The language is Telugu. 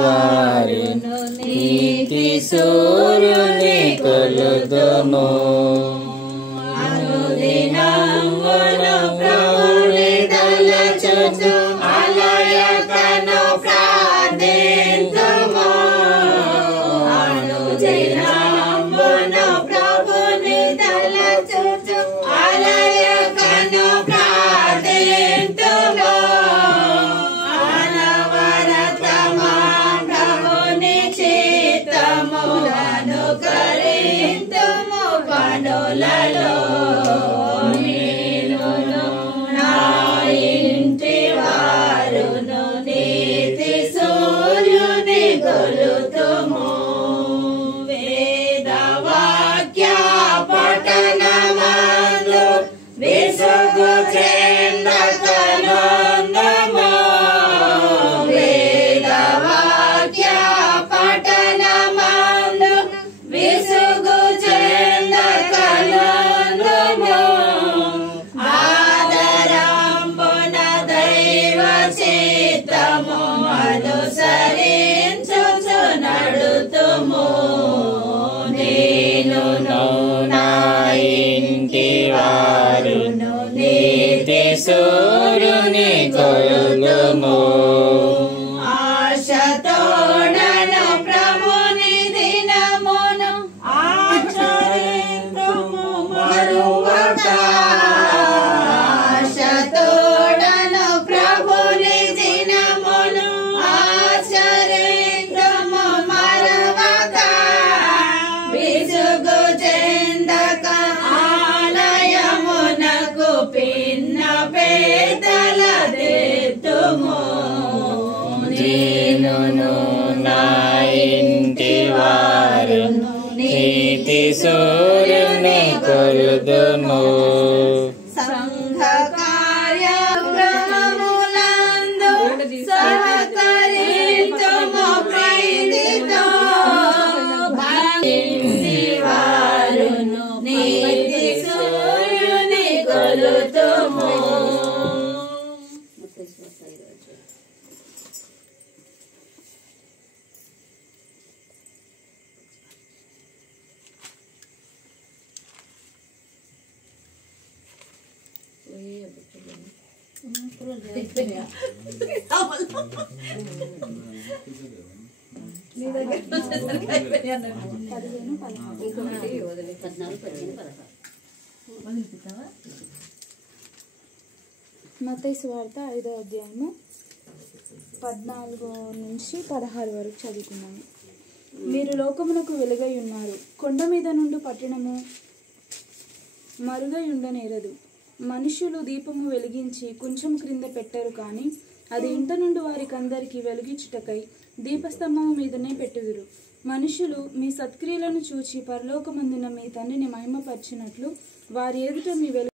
వారును నీతి సూర్యుని కొలుదుము అనుదినమును ప్రభుని తలచుచు అలయకను ప్రార్థింతుము అనుదినమును ప్రభుని తలచుచు అలయకను ప్రార్థింతుము అనవరతమా ప్రభుని చిత్తములను కరింతుము పనులలో నేనును నా ఇంటి వారును నీతి సూర్యుని కొలుతుము వేదవాక్య పఠనమందు విసుగు చెందకనందము వేదవాక్య పఠనమందు విసుగు చెందకనందము ఆదరంబున దైవ చిత్తము అనుసరించుచు నడుతుము నేనును నా ఇంటి వారును నీతి సూర్యుని కొలుదుము ఆశతోడను ప్రభుని దినమును ఆచరింతుము మరువక ఆశతోడను ప్రభుని దినమును ఆచరింతుము మరువక విసుగు చెందక ఆలయమునకు పిన్న పేదల తెత్తుము నేనును నా ఇంటి వారును నీతి సూర్యుని కొలుదుము సంఘ కార్యక్రమములందు సహకరింతుము ప్రీతితో ఇంటి వారును నీతి సూర్యుని కొలుతుము మత్తయి సువార్త 5వ అధ్యాయము 14 నుంచి 16 వరకు చదువుకున్నాము. మీరు లోకమునకు వెలుగై ఉన్నారు. కొండ మీద నుండి పట్టణము మరుగై ఉండనేరదు. మనుషులు దీపము వెలిగించి కొంచెం క్రింద పెట్టరు, కానీ అది ఇంట నుండి వారికందరికీ వెలుగిచ్చుటకై దీపస్తంభము మీదనే పెట్టుదురు. మనుషులు మీ సత్క్రియలను చూచి పరలోకమందున మీ తండ్రిని మహిమపరిచినట్లు వారి ఎదుట మీ వెలుగు